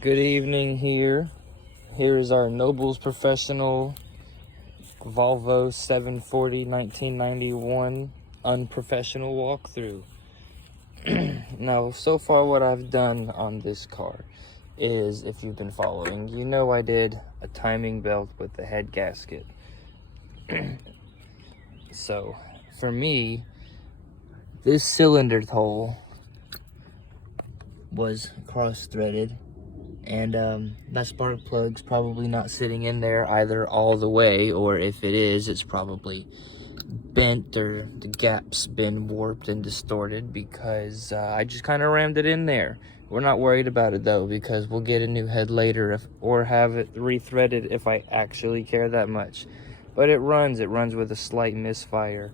Good evening here. Here is our Nobles Professional Volvo 740 1991 unprofessional walkthrough. Now, so far what I've done on this car is, if you've been following, you know I did a timing belt with the head gasket. So, for me, this cylinder hole was cross-threaded, and that spark plug's probably not sitting in there either all the way, or if it is, it's probably bent or the gap's been warped and distorted because I just kind of rammed it in there. We're not worried about it though, because we'll get a new head later or have it rethreaded if I actually care that much. But it runs with a slight misfire.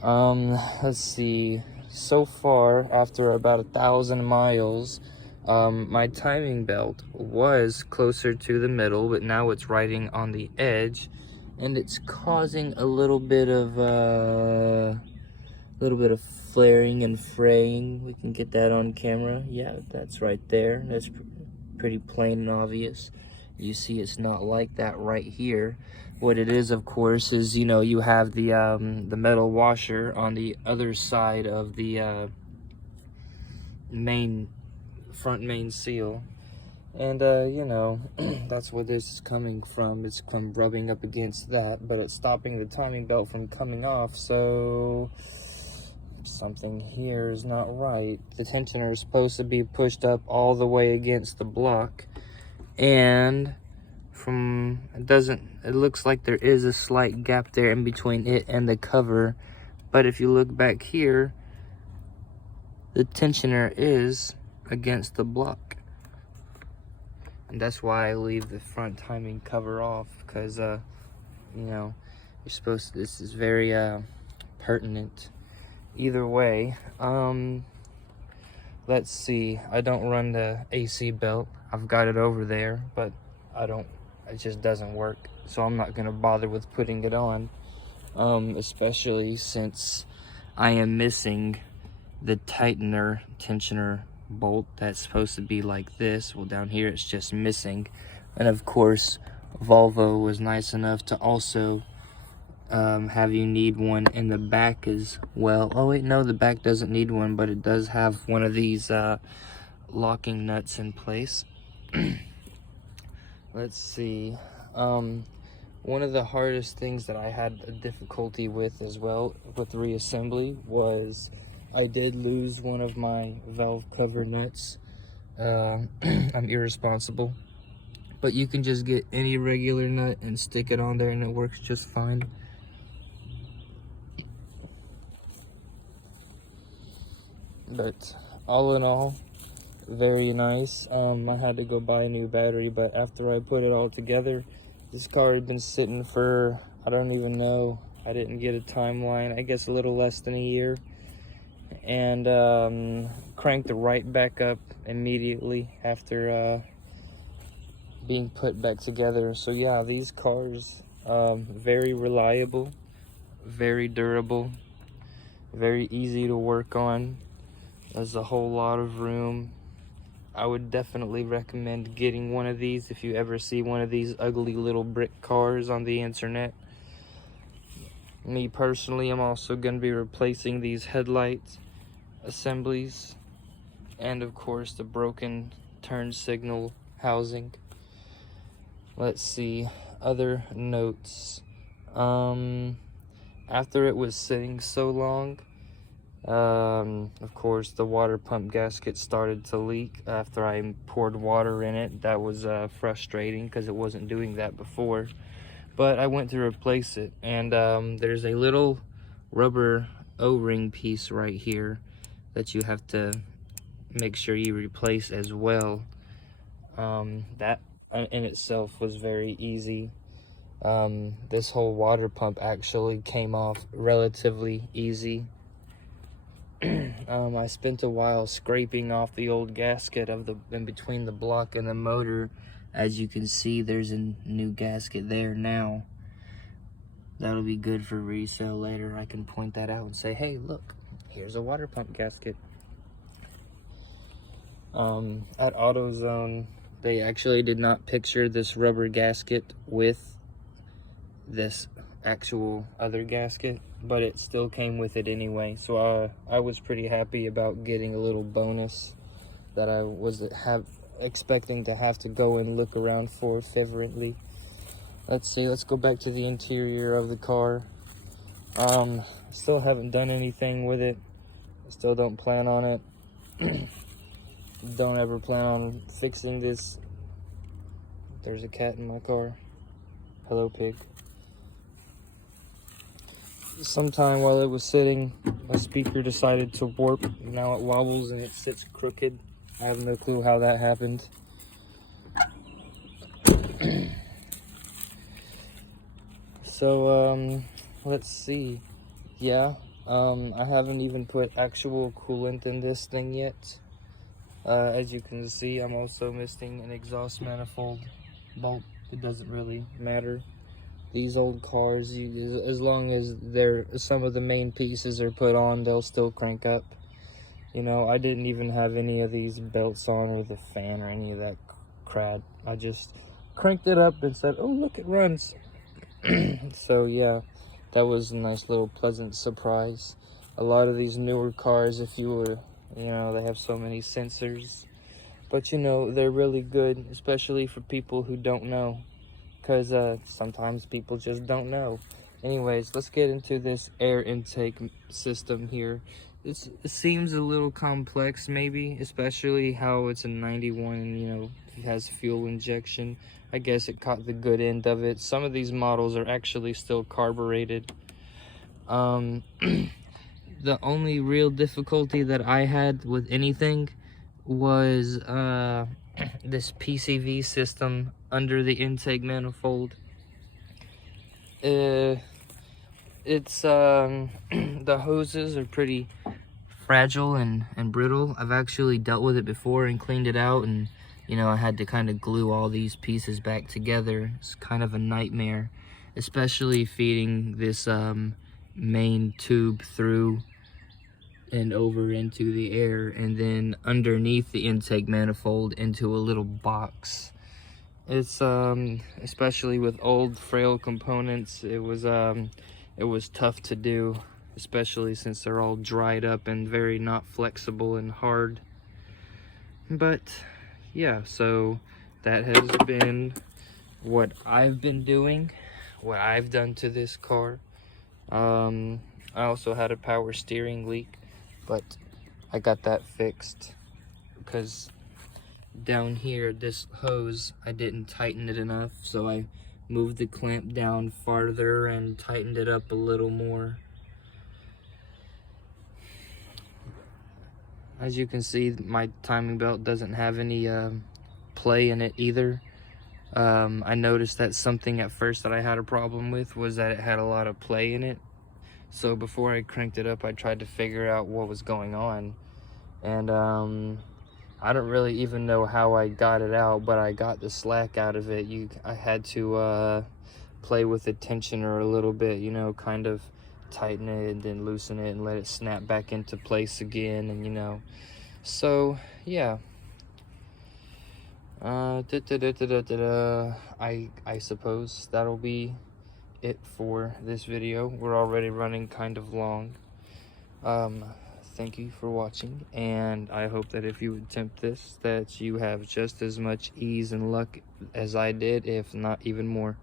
Let's see, so far after about 1,000 miles, my timing belt was closer to the middle, but now it's riding on the edge, and it's causing a little bit of flaring and fraying. We can get that on camera. Yeah, that's right there. That's pretty plain and obvious. You see, it's not like that right here. What it is, of course, is, you know, you have the metal washer on the other side of the front main seal, and you know, that's where this is coming from. It's from rubbing up against that, but it's stopping the timing belt from coming off. So something here is not right. The tensioner is supposed to be pushed up all the way against the block, and it looks like there is a slight gap there in between it and the cover. But if you look back here, the tensioner is against the block, and that's why I leave the front timing cover off, because you know, you're supposed to, this is very pertinent. Either way, let's see, I don't run the AC belt. I've got it over there, but it just doesn't work, so I'm not gonna bother with putting it on, especially since I am missing the tensioner bolt that's supposed to be like this. Well, down here it's just missing. And of course, Volvo was nice enough to also have you need one in the back as well. Oh wait, no, the back doesn't need one, but it does have one of these locking nuts in place. Let's see, one of the hardest things that I had a difficulty with as well with reassembly was I did lose one of my valve cover nuts. I'm irresponsible, but you can just get any regular nut and stick it on there and it works just fine. But all in all, very nice. I had to go buy a new battery, but after I put it all together, this car had been sitting for, I don't even know, I didn't get a timeline, I guess a little less than a year. And cranked it right back up immediately after being put back together. So yeah, these cars, very reliable, very durable, very easy to work on. There's a whole lot of room. I would definitely recommend getting one of these if you ever see one of these ugly little brick cars on the internet. Me personally, I'm also going to be replacing these headlights assemblies, and of course the broken turn signal housing. Let's see, other notes. After it was sitting so long, of course the water pump gasket started to leak after I poured water in it. That was frustrating because it wasn't doing that before, but I went to replace it, and there's a little rubber O-ring piece right here that you have to make sure you replace as well. That in itself was very easy. This whole water pump actually came off relatively easy. I spent a while scraping off the old gasket in between the block and the motor. As you can see, there's a new gasket there now. That'll be good for resale later. I can point that out and say, hey, look, here's a water pump gasket. At AutoZone, they actually did not picture this rubber gasket with this actual other gasket, but it still came with it anyway. So I was pretty happy about getting a little bonus that I was expecting to have to go and look around for fervently. Let's see, let's go back to the interior of the car. Still haven't done anything with it. Still don't plan on it. Don't ever plan on fixing this. There's a cat in my car. Hello, pig. Sometime while it was sitting, a speaker decided to warp. Now it wobbles and it sits crooked. I have no clue how that happened. So, let's see. Yeah, I haven't even put actual coolant in this thing yet. As you can see, I'm also missing an exhaust manifold bolt. It doesn't really matter. These old cars, as long as some of the main pieces are put on, they'll still crank up. You know, I didn't even have any of these belts on or the fan or any of that crap. I just cranked it up and said, oh, look, it runs. So yeah, that was a nice little pleasant surprise. A lot of these newer cars, if you were, you know, they have so many sensors. But you know, they're really good, especially for people who don't know. Because sometimes people just don't know. Anyways, let's get into this air intake system here. It seems a little complex maybe, especially how it's a 91 and, you know, it has fuel injection. I guess it caught the good end of it. Some of these models are actually still carbureted. The only real difficulty that I had with anything was this PCV system under the intake manifold. It's the hoses are pretty fragile and brittle. I've actually dealt with it before and cleaned it out, and you know, I had to kind of glue all these pieces back together. It's kind of a nightmare, especially feeding this main tube through and over into the air, and then underneath the intake manifold into a little box. It's especially with old frail components, it was tough to do, especially since they're all dried up and very not flexible and hard. But yeah, so that has been what I've been doing, what I've done to this car. I also had a power steering leak, but I got that fixed because down here, this hose, I didn't tighten it enough, so I moved the clamp down farther and tightened it up a little more. As you can see, my timing belt doesn't have any play in it either. I noticed that something at first that I had a problem with was that it had a lot of play in it. So before I cranked it up, I tried to figure out what was going on. And I don't really even know how I got it out, but I got the slack out of it. I had to play with the tensioner a little bit, you know, kind of tighten it and then loosen it and let it snap back into place again, and you know. So yeah, I suppose that'll be it for this video. We're already running kind of long. Thank you for watching, and I hope that if you attempt this, that you have just as much ease and luck as I did, if not even more.